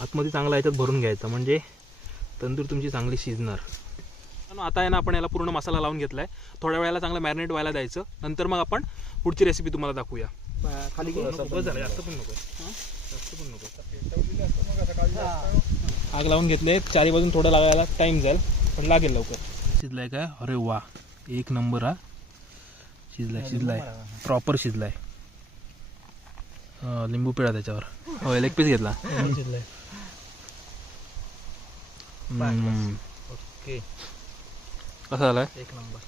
आतमध्ये चांगला याच्यात भरून घ्यायचा. म्हणजे तंदूर तुमची चांगली शिजणार. आता आहे ना आपण याला पूर्ण मसाला लावून घेतलाय. थोड्या वेळाला चांगलं मॅरिनेट व्हायला द्यायचं. नंतर मग आपण पुढची रेसिपी तुम्हाला दाखवूया. खाली नको, बस झालं जास्त पण नको. जास्त पण नको. आग लावून घेतले. चारी बाजून थोडं लागायला टाइम जाईल. पण लागेल लवकर. शिजलाय काय अरे वा. एक नंबर हा. शिजलाय शिजलाय. प्रॉपर शिजलाय. अं, लिंबू पिळा त्याच्यावर. हो लेग पीस घेतला. शिजलाय हम्म. ओके कसा झालाय एक नंबर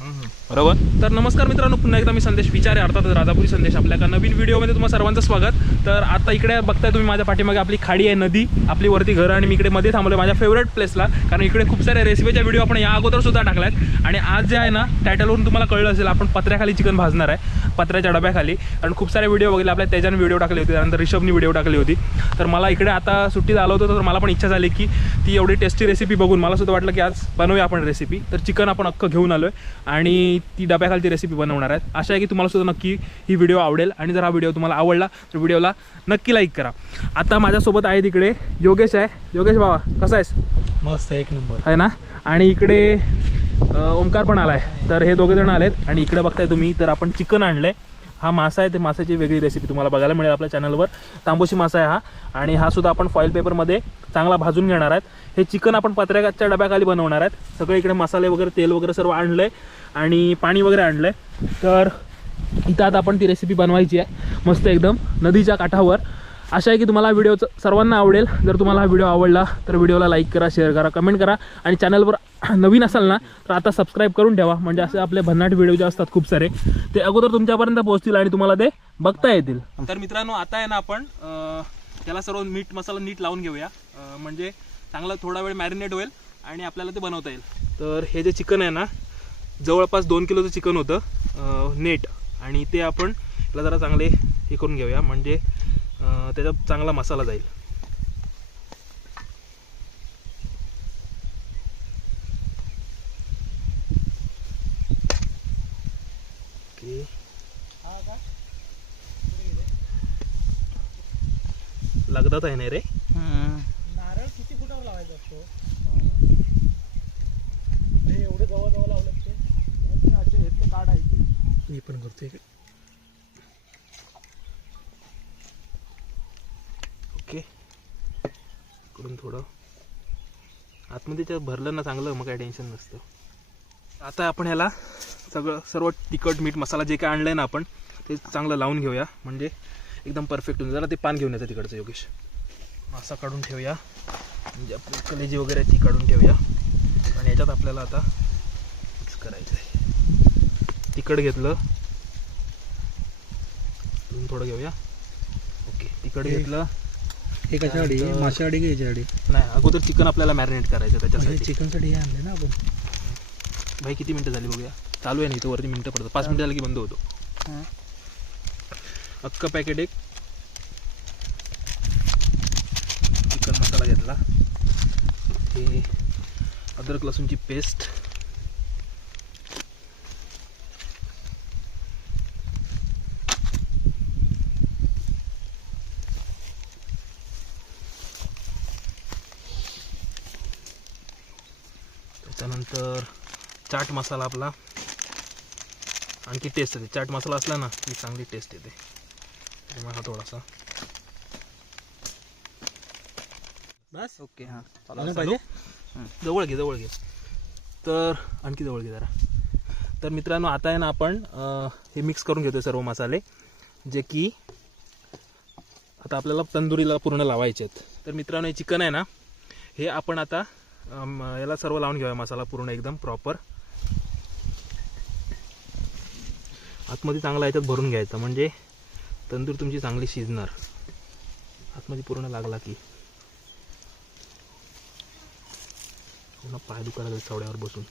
बरोबर? तर नमस्कार मित्रांनो पुन्हा एकदा मी संदेश विचारे अर्थातच राजापुरी संदेश आपल्या एका नवीन व्हिडिओमध्ये तुम्हाला सर्वांचं स्वागत. तर आता इकडे बघताय तुम्ही माझ्या पाठीमागे आपली खाडी आहे नदी आपली वरती घर आणि मी इकडे मध्ये थांबलो माझ्या फेवरेट प्लेसला कारण इकडे खूप साऱ्या रेसिपीच्या व्हिडिओ आपण या अगोदर सुद्धा टाकल्यात. आणि आज जे आहे ना टायटलवरून तुम्हाला कळलं असेल आपण पत्र्याखाली चिकन भाजणार आहे पत्र्याच्या डब्याखाली. कारण खूप सारे व्हिडिओ बघितले आपल्या त्याच्याने व्हिडिओ टाकले होते त्यानंतर रिषभनी व्हिडिओ टाकली होती. तर मला इकडे आता सुट्टी झालं होतं तर मला पण इच्छा झाली की ती एवढी टेस्टी रेसिपी बघून मला सुद्धा वाटलं की आज बनवूया आपण रेसिपी तर चिकन आपण अख्खं घेऊन आलो आहे आणि ती डब्याखालची रेसिपी बनवणार आहेत. आशा आहे की तुम्हाला सुद्धा नक्की ही व्हिडिओ आवडेल. आणि जर हा व्हिडिओ तुम्हाला आवडला तर व्हिडिओला नक्की लाईक करा. आता माझ्यासोबत आहे तिकडे योगेश आहे. योगेश बाबा कसा आहेस? मस्त एक नंबर. आहे ना? आणि इकडे अ, ओमकार पण आलाय. तर हे दोघे जण आलेत. आणि इकडे बघताय तुम्ही तर आपण चिकन आणलंय. हा मासा आहे ते मासाची वेगळी रेसिपी तुम्हाला बघायला मिळेल आपल्या चॅनलवर तांबोशी मासा आहे हा. आणि हा सुद्धा आपण फॉईल पेपरमध्ये चांगला भाजून घेणार आहेत. हे चिकन आपण पत्र्याच्या डब्याखाली बनवणार आहेत. सगळे इकडे मसाले वगैरे तेल वगैरे सर्व आणलंय आणि पाणी वगैरे आणलंय. तर इथं आता आपण ती रेसिपी बनवायची आहे. मस्त एकदम नदीच्या काठावर. अशा आहे की तुम्हाला व्हिडिओ सर्वांना आवडेल. जर तुम्हाला हा व्हिडिओ आवडला तर व्हिडिओला लाईक करा शेअर करा कमेंट करा आणि चॅनलवर नवीन असाल ना तर आता सबस्क्राईब करून ठेवा. म्हणजे असे आपले भन्नाट व्हिडिओ जे असतात खूप सारे ते अगोदर तुमच्यापर्यंत पोहोचतील आणि तुम्हाला ते बघता येतील. तर मित्रांनो आता आहे ना आपण त्याला सर्व मीठ मसाला नीट लावून घेऊया. म्हणजे चांगला थोडा वेळ मॅरिनेट होईल आणि आपल्याला ते बनवता येईल. तर हे जे चिकन आहे ना जवळपास दोन किलोचं चिकन होतं नेट आणि ते आपण याला जरा चांगले हे करून घेऊया. म्हणजे त्याच्यात चांगला मसाला जाईल. ओके. लगदाच आहे नाही रे? नारळ किती फुटावर लावायचा असतो? हे एवढे जवळ जवळ लावलं ते असे घेतले काढायचे. मी पण करतोय ओके इकडून थोडं. आतमध्ये त्यात भरलं ना चांगलं मग काय टेन्शन नसतं. आता आपण ह्याला सगळं सर्व तिखट मीठ मसाला जे काय आणलंय ना आपण ते चांगलं लावून घेऊया. म्हणजे एकदम परफेक्ट होऊन जरा ते पान घेऊन येतं तिकडचं योगेश. मासा काढून ठेवूया. म्हणजे आपली कलेजी वगैरे आहे ती काढून ठेवूया. आणि याच्यात आपल्याला आता मिक्स करायचं आहे तिखट घेतलं. थोडं घेऊया. ओके तिखट घेतलं. हे कशासाठी त्यानंतर- माशासाठी की याच्यासाठी नाही अगोदर चिकन आपल्याला मॅरिनेट करायचं त्याच्यासाठी. चिकनसाठी हे आणले ना आपण. भाई किती मिनटं झाली बघूया. चालू आहे नाही तो वरती मिनटं पडतं पाच मिनटं झाली की बंद होतो. अख्खं पॅकेट एक चिकन मसाला घेतला. हे अद्रक लसूणची पेस्ट त्याच्यानंतर चाट मसाला आपला. आणखी टेस्ट येते. चाट मसाला असला ना की चांगली टेस्ट येते. त्यामुळे हा थोडासा. बस? ओके हां. पाहिजे? जवळ घे जवळ घे. तर आणखी जवळ घे जरा. तर मित्रांनो आता आहे ना आपण हे मिक्स करून घेतो सर्व मसाले जे की आता आपल्याला तंदुरीला पूर्ण लावायचे आहेत तर मित्रांनो हे चिकन आहे ना हे आपण आता याला सर्व लावून घेऊया मसाला पूर्ण एकदम प्रॉपर आतमध्ये चांगला याच्यात भरून घ्यायचा म्हणजे तंदूर तुमची चांगली शिजणार. आतमध्ये पूर्ण लागला की. पूर्ण पाय दुखायला चवड्यावर बसून.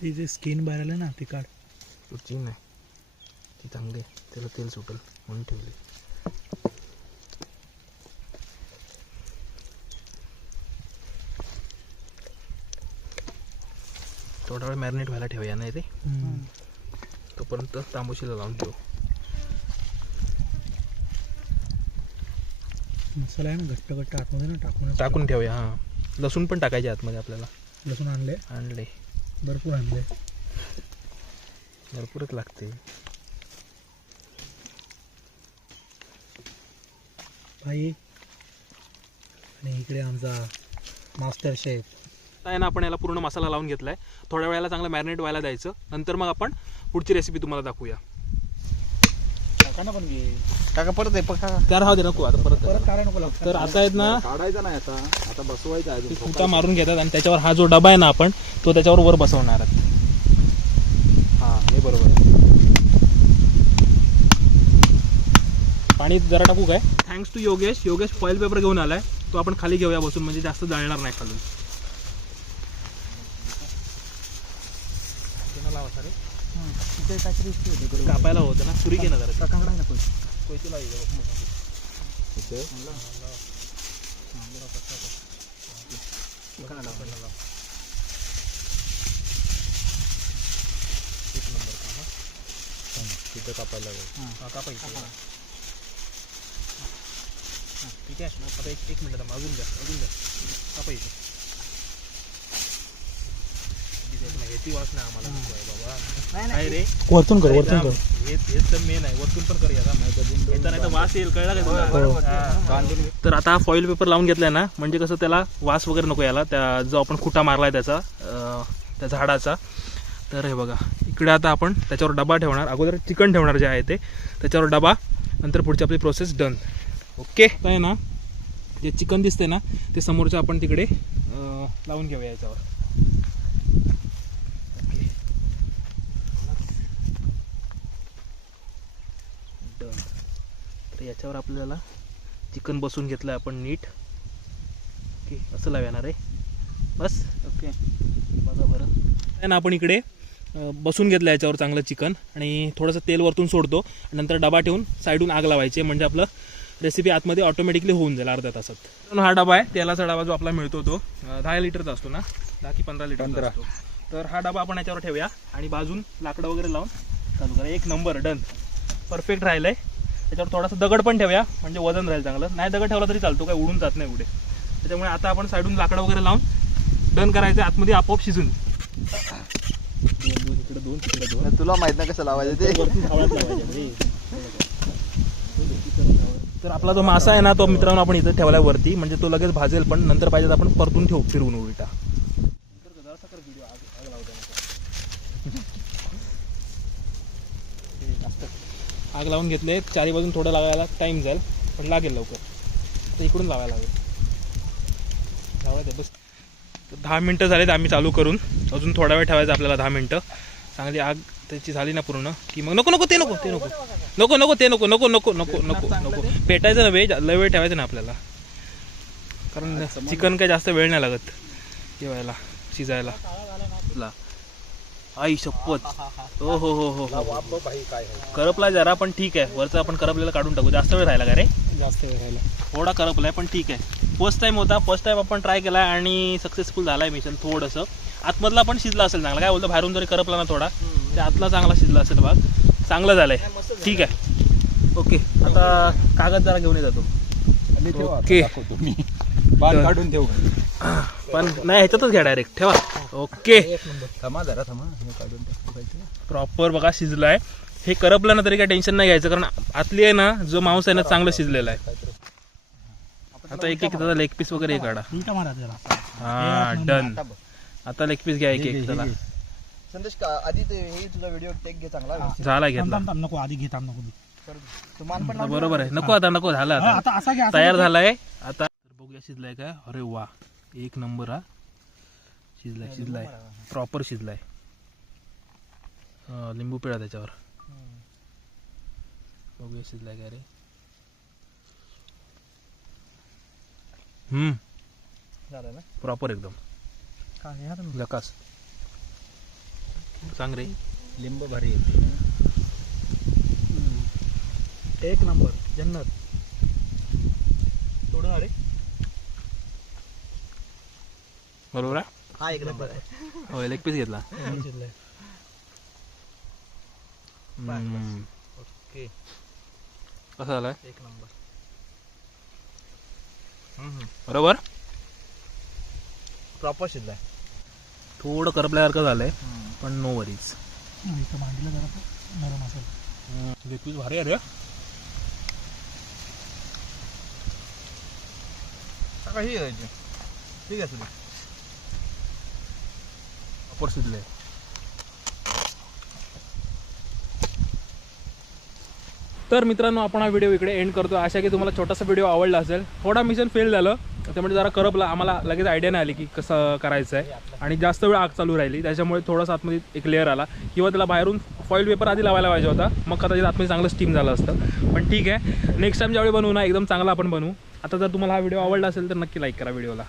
ती जे स्किन बाहेर आलं ना ती काढ. तुझी नाही ती चांगली आहे. त्याला तेल सुटेल म्हणून ठेवली थोडा वेळ मॅरिनेट व्हायला ठेवूया नाही ते तोपर्यंत तांबूशीला लावून ठेवू. मसाला आहे ना घट्ट घट्ट आतमध्ये ना टाकून टाकून ठेवूया हां. लसूण पण टाकायचे आतमध्ये आपल्याला. लसूण आणले? आणले. भरपूर आणले. भरपूरच लागते. भाई आणि इकडे आमचा मास्टर शेफ आहे ना आपण याला पूर्ण मसाला लावून घेतलाय. थोड्या वेळेला चांगलं मॅरिनेट व्हायला द्यायचं. नंतर मग आपण पुढची रेसिपी तुम्हाला दाखवूया. काका परत आहे पका त्या राहू दे नको आता परत परत काढाय नको लागतं तर आता आहेत ना काढायचा नाही आता. आता बसवायचा आहे मारून घेतात आणि त्याच्यावर हा जो डबा आहे ना आपण तो त्याच्यावर वर बसवणार आहे हा हे बरोबर आहे. पाणी जरा टाकू काय? Thanks to Yogesh. Yogesh foil paper घेऊन आलाय. तो आपण खाली घेऊया बसून म्हणजे जास्त जळणार नाही खालून लावा सारे तिथे काहीतरी इथे होते. कापायला होतं ना सुरी घे ना जरा काकांकडे आहे ना? कोयती लावी तिथं कापायला ठीक आहे आता एक एक मिनिट अजून द्या अजून द्या कापा इथे वास नाही आम्हाला नको आहे बाबा. काय रे. वरतून कर वरतून कर. हेच तर मेन आहे. वरतून पण करूया का नाही तर वास येईल कळला का तुला? हो. हा. तर आता हा फॉईल पेपर लावून घेतलाय ना म्हणजे कसं त्याला वास वगैरे नको याला त्या जो आपण खुटा मारलाय त्याचा त्या झाडाचा तर हे बघा इकडे आता आपण त्याच्यावर डबा ठेवणार. अगोदर चिकन ठेवणार जे आहे ते. त्याच्यावर डबा नंतर पुढची आपली प्रोसेस डन ओके आता आहे ना जे चिकन दिसते ना ते समोरचं आपण तिकडे लावून घेऊया याच्यावर ओके डन तर याच्यावर आपल्याला चिकन बसून घेतलं आपण नीट. ओके असं लावूया ना रे. बस. ओके. बघा बरं. आहे ना आपण इकडे बसून घेतलं याच्यावर चांगलं चिकन आणि थोडंसं तेल वरतून सोडतो आणि नंतर डबा ठेवून साईडून आग लावायची म्हणजे आपलं रेसिपी आतमध्ये ऑटोमॅटिकली होऊन जाईल अर्ध्या तासात. हा डबा आहे. तेलाचा डबा जो आपला मिळतो तो दहा लिटरचा असतो ना? दहा की पंधरा लिटरचा पंधरा. असतो. तर हा डबा आपण याच्यावर ठेवूया आणि बाजून लाकडं वगैरे लावून चालू करा. एक नंबर डन. परफेक्ट राहिलंय. त्याच्यावर थोडासा दगड पण ठेवूया म्हणजे वजन राहील चांगलं. नाही दगड ठेवला तरी चालतो काय उडून जात नाही पुढे. त्याच्यामुळे आता आपण साईडून लाकडं वगैरे लावून डन करायचं आतमध्ये आपोआप शिजून. तुला माहीत नाही कसं लावायचं ते. तर आपला जो मासा आहे ना तो मित्रांनो आपण इथं ठेवलाय वरती म्हणजे तो लगेच भाजेल पण नंतर पाहिजे आपण परतून ठेवू फिरवून उलटा. आग लावून घेतले. चारी बाजून थोडं लावायला टाइम जाईल पण लागेल लवकर. तर इकडून लावायला लागेल. लावायचं बस. तर दहा मिनटं झालेत आम्ही चालू करून. अजून थोडा वेळ ठेवायचा आपल्याला दहा मिनटं. चांगली आग त्याची झाली ना पूर्ण. की मग नको नको ते नको ते नको. नको नको ते नको नको नको नको नको नको. पेटायचं ना वेळ लय वेळ ठेवायचं ना आपल्याला. कारण चिकन काय जास्त वेळ नाही लागत जेवायला शिजायला. आई शपथ. हो हो हो. हो हो करपला जरा पण ठीक आहे. वरचं आपण करपलेलं काढून टाकू. जास्त वेळ राहिला का रे? जास्त वेळ राहिला. थोडा करपलाय पण ठीक आहे. फर्स्ट टाइम होता. फर्स्ट टाइम आपण ट्राय केला आणि सक्सेसफुल झालाय मिशन थोडंसं. आतमधला पण शिजला असेल चांगला. काय बोलतो? बाहेरून जरी करपला ना थोडा ते आतला चांगला शिजला असेल भाग चांगलं झालंय. ठीक आहे. ओके. आता कागद जरा घेऊन येतो ओके. काढून ठेवू. पण नाही ह्याच्यातच घ्या डायरेक्ट ठेवा. ओके. थांबा जरा थांबा. हे काढून प्रॉपर बघा शिजलाय. हे करपलं ना तरी काय टेन्शन नाही घ्यायचं कारण आतली आहे ना जो मांस आहे ना चांगलं शिजलेला आहे. आता एक एक त्याचा लेग पीस वगैरे हे काढा. उलटा मारा जरा. हा डन आता लेग पीस घ्या एक एक चला घे. संदेश का- आधी ते हे तुझा व्हिडिओ टेक घे चांगला झाला घेतला. नको आधी घे थांब नको तू मान पण आता बरोबर आहे. नको आता नको झाला आता. आता असा घ्या असा तयार. झालाय. आता बघूया शिजलाय काय अरे वा एक नंबर हा. शिजलाय शिजलाय. प्रॉपर शिजलाय. लिंबू पिळा त्याच्यावर. बघूया शिजलाय काय रे. हम्म. झालं ना? प्रॉपर एकदम? जकास सांग रे. लिंब भारी येते. एक नंबर. जन्नत. थोडं अरे बरोबर आहे? हा एक नंबर आहे. हो लेग पीस घेतला. हम्म. ओके. कसं झालंय? एक नंबर. बरोबर? प्रॉपर शिजलाय. थोडं करपल्यासारखं झालंय पण नो वरीज इथं मांडीला जरा नरम असेल. लेग पीस भारी आहे रे. सकाळी घ्यायची ठीक आहे तुझी प्रॉपर तर मित्रांनो आपण हा व्हिडिओ इकडे एंड करतो आशा की तुम्हाला छोटासा व्हिडिओ आवडला असेल. थोडा मिशन फेल झालं त्यामुळे जरा करपला आम्हाला लगेच आयडिया नाही आली की कसं करायचं आहे आणि जास्त वेळ आग चालू राहिली त्याच्यामुळे थोडासा आतमध्ये एक लेअर आला. किंवा त्याला बाहेरून फॉईल पेपर आधी लावायला पाहिजे होता. मग कदाचित आतमध्ये चांगलं स्टीम झालं असतं. पण ठीक आहे. नेक्स्ट टाईम ज्यावेळी बनवू ना एकदम चांगला आपण बनवू. आता जर तुम्हाला हा व्हिडिओ आवडला असेल तर नक्की लाईक करा व्हिडिओला